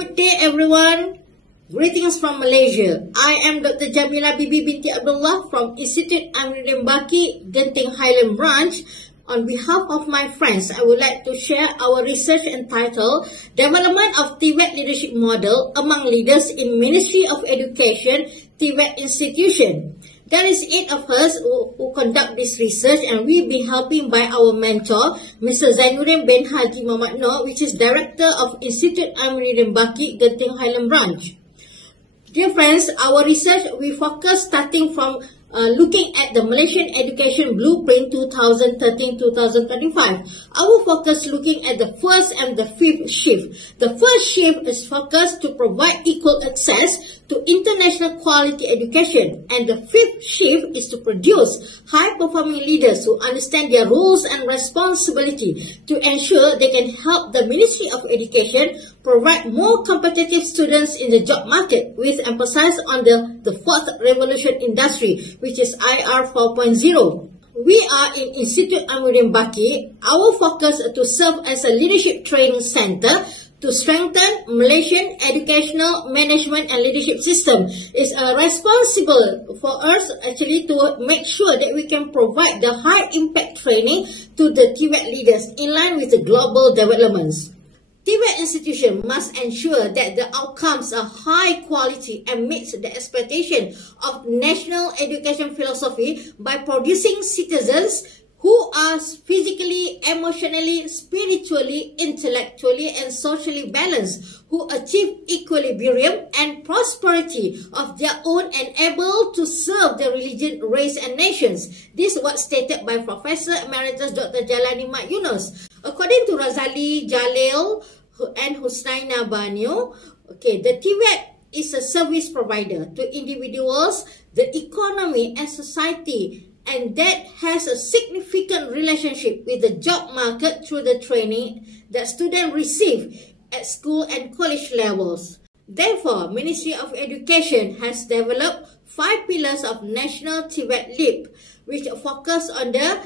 Good day everyone. Greetings from Malaysia. I am Dr. Jamelaa Bibi binti Abdullah from Institute Aminuddin Baki, Genting Highlands branch. On behalf of my friends, I would like to share our research entitled Development of TVET Leadership Model Among Leaders in Ministry of Education, TVET Institution. There is 8 of us who conduct this research, and we'll be helping by our mentor, Mr. Zainuddin bin Haji Muhammad Noor, which is Director of Institute Aminuddin Baki, Genting Highlands branch. Dear friends, our research, we focus starting from looking at the Malaysian Education Blueprint 2013-2025. Our focus looking at the first and the fifth shift. The first shift is focused to provide equal access to international quality education, and the fifth shift is to produce high-performing leaders who understand their roles and responsibility to ensure they can help the Ministry of Education provide more competitive students in the job market, with emphasis on the fourth revolution industry, which is IR 4.0. We are in Institute Aminuddin Baki. Our focus is to serve as a leadership training center to strengthen Malaysian educational management and leadership system. It's responsible for us actually to make sure that we can provide the high impact training to the TVET leaders in line with the global developments. TVET institution must ensure that the outcomes are high quality and meets the expectation of national education philosophy by producing citizens who are physically, emotionally, spiritually, intellectually, and socially balanced, who achieve equilibrium and prosperity of their own and able to serve the religion, race, and nations. This is what stated by Professor Emeritus Dr. Jalani Mat Yunus. According to Razali Jalil and Husnaina Banyo, the TVET is a service provider to individuals, the economy, and society, and that has a significant relationship with the job market through the training that students receive at school and college levels. Therefore, Ministry of Education has developed 5 pillars of National TVET LEAP, which focus on the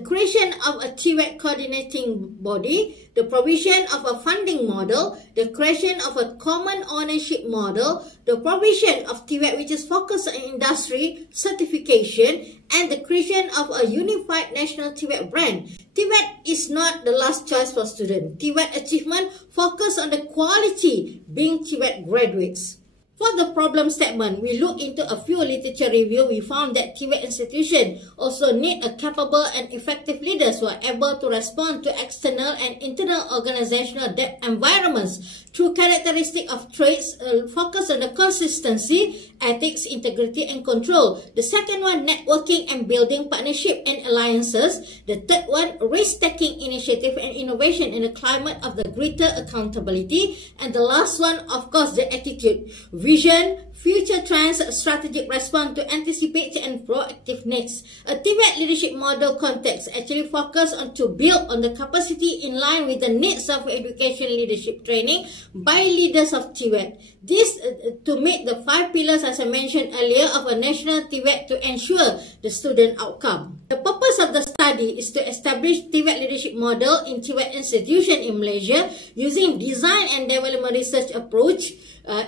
creation of a TVET coordinating body, the provision of a funding model, the creation of a common ownership model, the provision of TVET which is focused on industry certification, and the creation of a unified national TVET brand. TVET is not the last choice for students. TVET achievement focus on the quality being TVET graduates. For the problem statement, we look into a few literature review. We found that TVET institution also need a capable and effective leaders who are able to respond to external and internal organizational environments through characteristic of traits focus on the consistency, ethics, integrity, and control. The second one, networking and building partnership and alliances. The third one, risk-taking initiative and innovation in a climate of the greater accountability. And the last one, of course, the attitude. Vision, future trends, strategic response to anticipate and proactive needs. A TVET leadership model context actually focus on to build on the capacity in line with the needs of education leadership training by leaders of TVET. This to meet the 5 pillars as I mentioned earlier of a national TVET to ensure the student outcome. The purpose of the study is to establish TVET leadership model in TVET institution in Malaysia using design and development research approach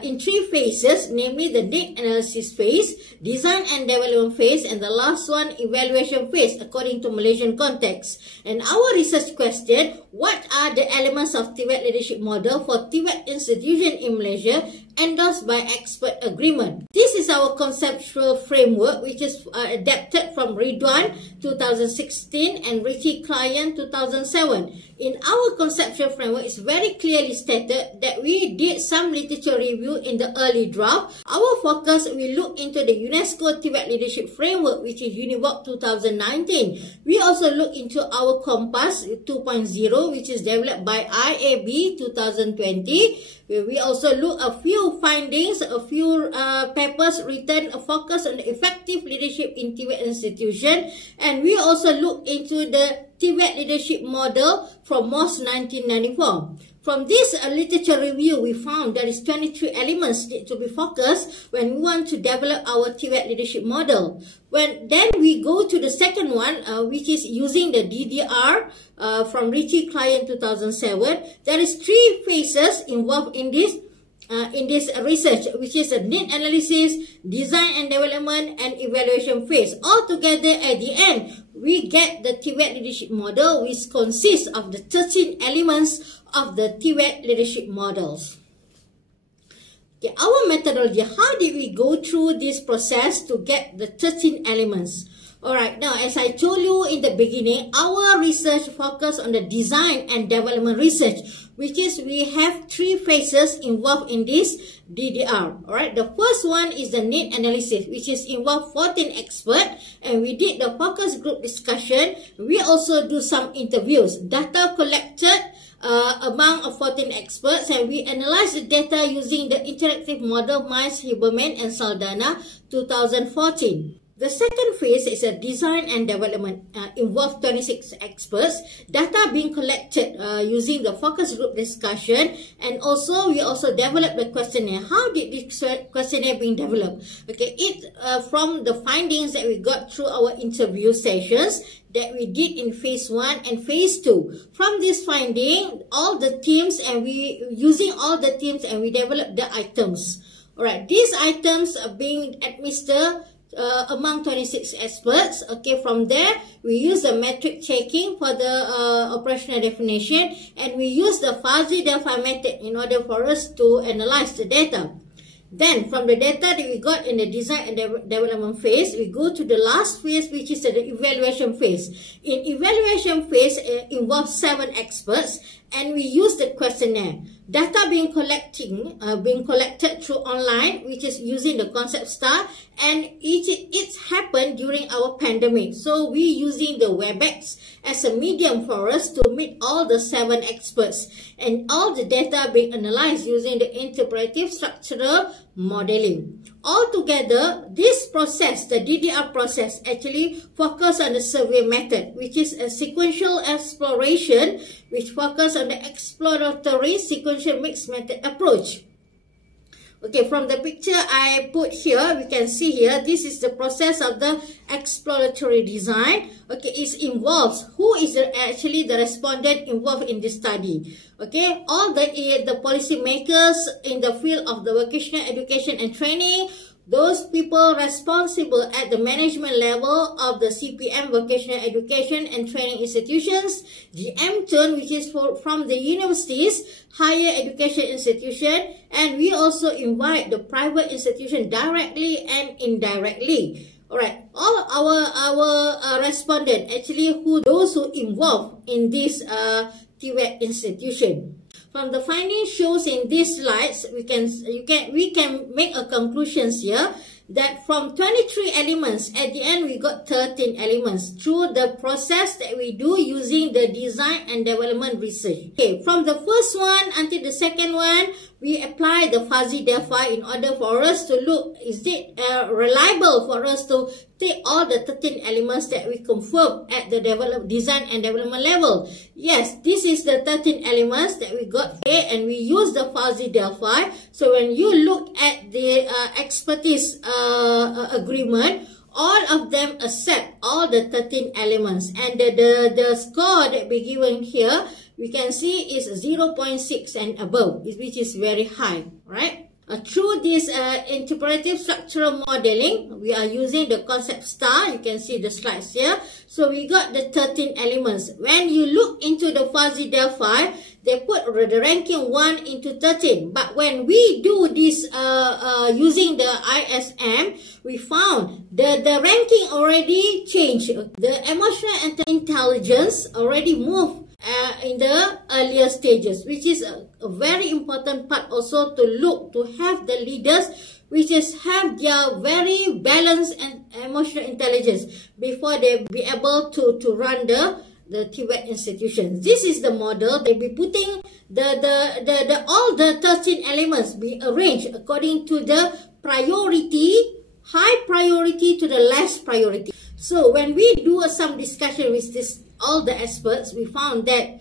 in 3 phases, namely the need analysis phase, design and development phase, and the last one, evaluation phase, according to Malaysian context. And our research question, what are the elements of TVET leadership model for TVET institution in Malaysia endorsed by expert agreement? This is our conceptual framework, which is adapted from Ridwan 2016 and Richie Client 2007. In our conceptual framework, it's very clearly stated that we did some literature review in the early draft. Our focus, we look into the UNESCO TVET Leadership Framework, which is UNIVOC 2019. We also look into our Compass 2.0, which is developed by IAB 2020. We also look a few findings, a few papers written focus on effective leadership in TVET institution, and we also look into the TVET leadership model from MOS 1994. From this literature review, we found there is 23 elements need to be focused when we want to develop our TVET leadership model. Then we go to the second one, which is using the DDR from Richie Client 2007. There is 3 phases involved in this. in this research, which is a need analysis, design and development, and evaluation phase. All together at the end, we get the TVET leadership model, which consists of the 13 elements of the TVET leadership models. Okay, our methodology, how did we go through this process to get the 13 elements? Alright, now as I told you in the beginning, our research focus on the design and development research, which is we have 3 phases involved in this DDR. Alright, the first one is the need analysis, which is involved 14 experts, and we did the focus group discussion. We also do some interviews, data collected among 14 experts, and we analyze the data using the interactive model Mice, Huberman and Saldana 2014. The second phase is a design and development, involve 26 experts, data being collected using the focus group discussion, and also we also developed the questionnaire. How did this questionnaire being developed? Okay, it from the findings that we got through our interview sessions that we did in phase 1 and phase 2. From this finding, all the teams, and we using all the teams, and we developed the items. Alright, these items are being administered among 26 experts. Okay, from there we use the metric checking for the operational definition, and we use the fuzzy Delphi method in order for us to analyze the data. Then from the data that we got in the design and development phase, we go to the last phase, which is the evaluation phase. In evaluation phase, involves 7 experts, and we use the questionnaire. Data being collected through online, which is using the concept star, and it's happened during our pandemic. So we using the WebEx as a medium for us to meet all the 7 experts, and all the data being analyzed using the interpretive structural modeling. Altogether, this process, the DDR process, actually focus on the survey method, which is a sequential exploration, which focus on the exploratory sequential mixed method approach. Okay, from the picture I put here, we can see here, this is the process of the exploratory design. Okay, it involves who is actually the respondent involved in this study. Okay, all the policy makers in the field of the vocational education and training, those people responsible at the management level of the CPM vocational education and training institutions, the MTUN, which is from the universities, higher education institution, and we also invite the private institution directly and indirectly. Alright, all our respondent, actually those who involved in this TVET institution. From the findings shows in these slides, we can make a conclusions here that from 23 elements, at the end we got 13 elements through the process that we do using the design and development research. Okay, from the first one until the second one, we apply the fuzzy Delphi in order for us to look, is it reliable for us to take all the 13 elements that we confirm at the design and development level. Yes, this is the 13 elements that we got here, and we use the fuzzy Delphi. So when you look at the expertise agreement, all of them accept all the 13 elements, and the score that we given here, we can see is 0.6 and above, which is very high, right? Through this interpretive structural modeling, we are using the concept star. You can see the slides here. So we got the 13 elements. When you look into the fuzzy Delphi, they put the ranking 1 into 13. But when we do this using the ISM, we found the ranking already changed. The emotional intelligence already moved in the earlier stages, which is a very important part also to look to have the leaders which is have their very balanced and emotional intelligence before they be able to run the TVET institutions. This is the model. They be putting all the 13 elements be arranged according to the priority, high priority to the less priority. So when we do some discussion with all the experts, we found that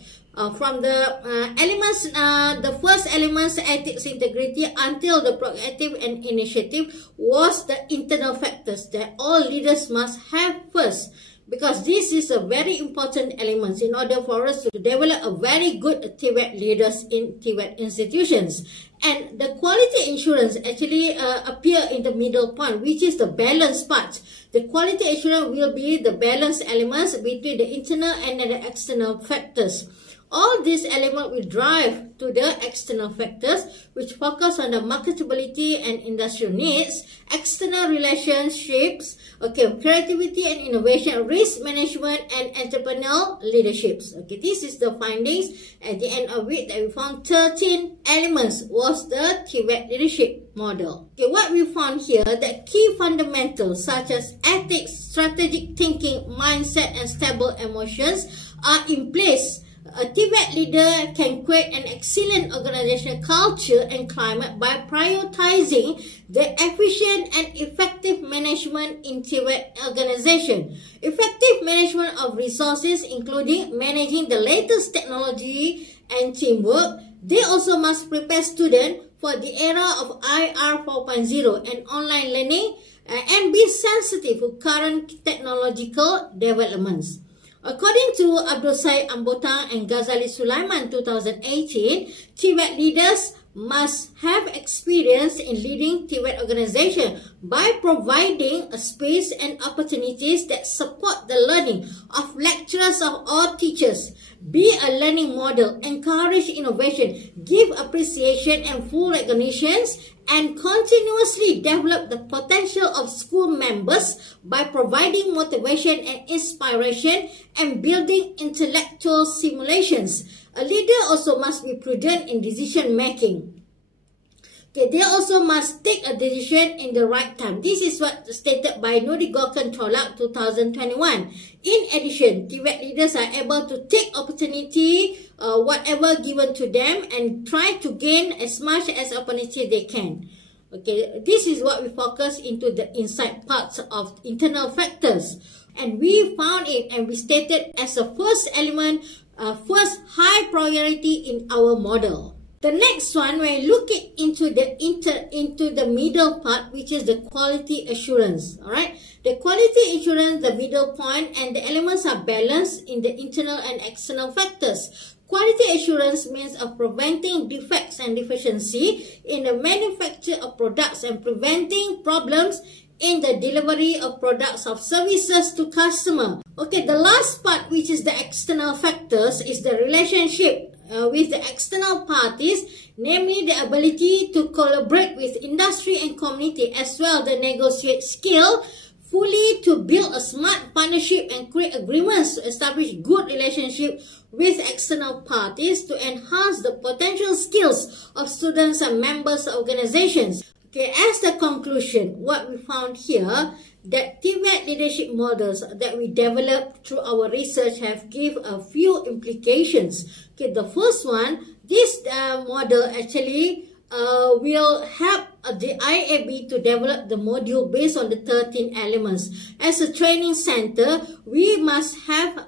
from the elements, the first elements, ethics, integrity, until the proactive and initiative, was the internal factors that all leaders must have first. Because this is a very important element in order for us to develop a very good TVET leaders in TVET institutions. And the quality assurance actually appear in the middle point, which is the balance part. The quality assurance will be the balance elements between the internal and the external factors. All these elements will drive to the external factors, which focus on the marketability and industrial needs, external relationships, creativity and innovation, risk management, and entrepreneurial leaderships. This is the findings at the end of it that we found 13 elements was the TVET leadership model. What we found here, that key fundamentals such as ethics, strategic thinking, mindset, and stable emotions are in place. A TVET leader can create an excellent organizational culture and climate by prioritizing the efficient and effective management in TVET organization. Effective management of resources, including managing the latest technology and teamwork. They also must prepare students for the era of IR 4.0 and online learning and be sensitive to current technological developments. According to Abdul Said Ambotang and Ghazali Sulaiman 2018, TVET leaders must have experience in leading TVET organization by providing a space and opportunities that support the learning of lecturers of all teachers, be a learning model, encourage innovation, give appreciation and full recognitions, and continuously develop the potential of school members by providing motivation and inspiration and building intellectual simulations. A leader also must be prudent in decision making. They also must take a decision in the right time. This is what stated by Nuri Gokhan Tolak 2021. In addition, TVET leaders are able to take opportunity, whatever given to them, and try to gain as much as opportunity they can. This is what we focus into the inside parts of internal factors. And we found it and we stated as a first element, first high priority in our model. The next one, when you look into the middle part, which is the quality assurance. Alright, the quality assurance, the middle point, and the elements are balanced in the internal and external factors. Quality assurance means of preventing defects and deficiency in the manufacture of products and preventing problems in the delivery of products or services to customer. The last part, which is the external factors, is the relationship with the external parties, namely the ability to collaborate with industry and community, as well the negotiate skill fully to build a smart partnership and create agreements to establish good relationship with external parties to enhance the potential skills of students and members of organizations. As the conclusion, what we found here, that TVET leadership models that we developed through our research have give a few implications. The first one, this model actually will help the IAB to develop the module based on the 13 elements. As a training center, we must have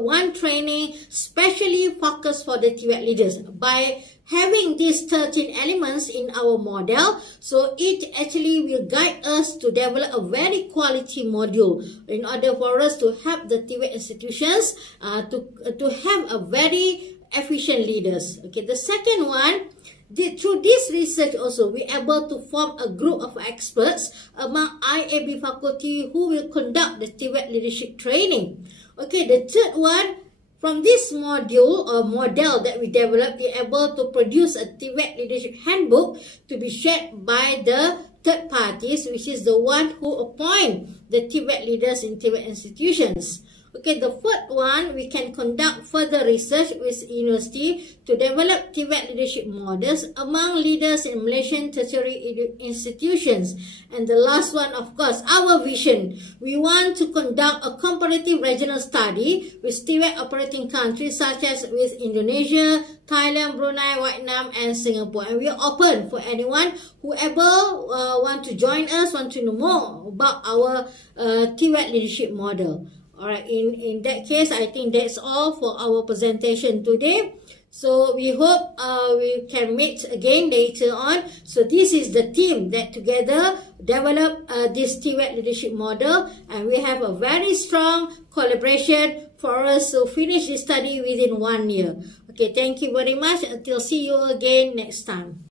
one training specially focused for the TVET leaders. By having these 13 elements in our model, so it actually will guide us to develop a very quality module in order for us to help the TVET institutions to have a very efficient leaders. The second one, through this research also, we are able to form a group of experts among IAB faculty who will conduct the TVET leadership training. The third one, from this module or model that we developed, we are able to produce a TVET leadership handbook to be shared by the third parties, which is the one who appoint the TVET leaders in TVET institutions. The fourth one, we can conduct further research with university to develop TVET leadership models among leaders in Malaysian tertiary institutions. And the last one, of course, our vision. We want to conduct a comparative regional study with TVET operating countries such as with Indonesia, Thailand, Brunei, Vietnam, and Singapore. And we are open for anyone whoever want to join us, want to know more about our TVET leadership model. Alright, in that case, I think that's all for our presentation today. So we hope we can meet again later on. So this is the team that together develop this TVET leadership model, and we have a very strong collaboration for us to finish this study within 1 year. Thank you very much. Until see you again next time.